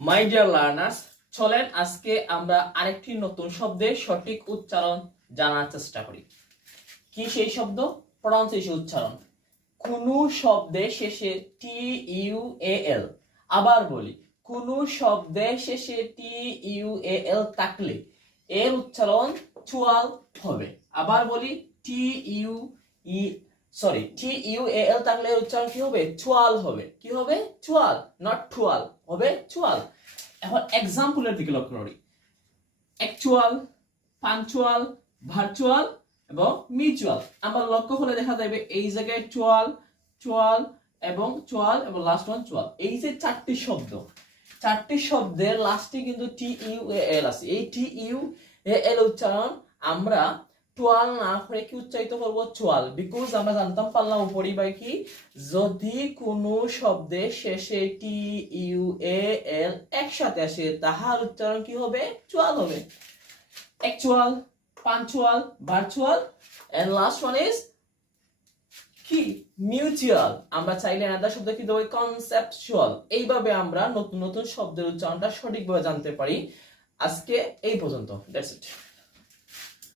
My dear learners, চলেন আজকে আমরা আরেকটি নতুন শব্দের সঠিক উচ্চারণ জানার চেষ্টা করি। কি সেই শব্দ? প্রনাউন্সিয়েশন, উচ্চারণ। কোনো শব্দের শেষে টি ইউ এ এল, আবার বলি, কোনো শব্দের শেষে টি ইউ এ এল থাকলে এর উচ্চারণ চুয়াল হবে। আবার বলি, T U E T U A এল থাকলে এর উচ্চারণ কি হবে? চুয়াল হবে। কি হবে? চুয়াল, নট টুয়াল, হবে চুয়াল। এখন এক্সাম্পলের দিকে লক্ষ্য করি। অ্যাকচুয়াল, পাঞ্চুয়াল, ভার্চুয়াল এবং মিউচুয়াল। আমরা লক্ষ্য করলে দেখা যাবে এই জায়গায় চুয়াল, চুয়াল এবং চুয়াল এবং লাস্ট ওয়ান চুয়াল। এই যে চারটি শব্দ, চারটি শব্দের লাস্টে কিন্তু টি ইউ এ এল আছে। এই টি ইউ এ এল উচ্চারণ আমরা টুয়াল না করে কি উচ্চারিত করবো? চুয়াল। বিকজ আমরা জানতাম পারলাম উপরই বাই কি, যদি কোনো শব্দের শেষে টি ইউ এ এল একসাথে আসে তাহার উচ্চারণ কি হবে? চুয়াল হবে। Actual, punctual, virtual and last one is কি? মিউচুয়াল। আমরা চাইলে আলাদা শব্দ কি দেবো? কনসেপচুয়াল। এইভাবে আমরা নতুন নতুন শব্দের উচ্চারণটা সঠিকভাবে জানতে পারি। আজকে এই পর্যন্ত। That's it.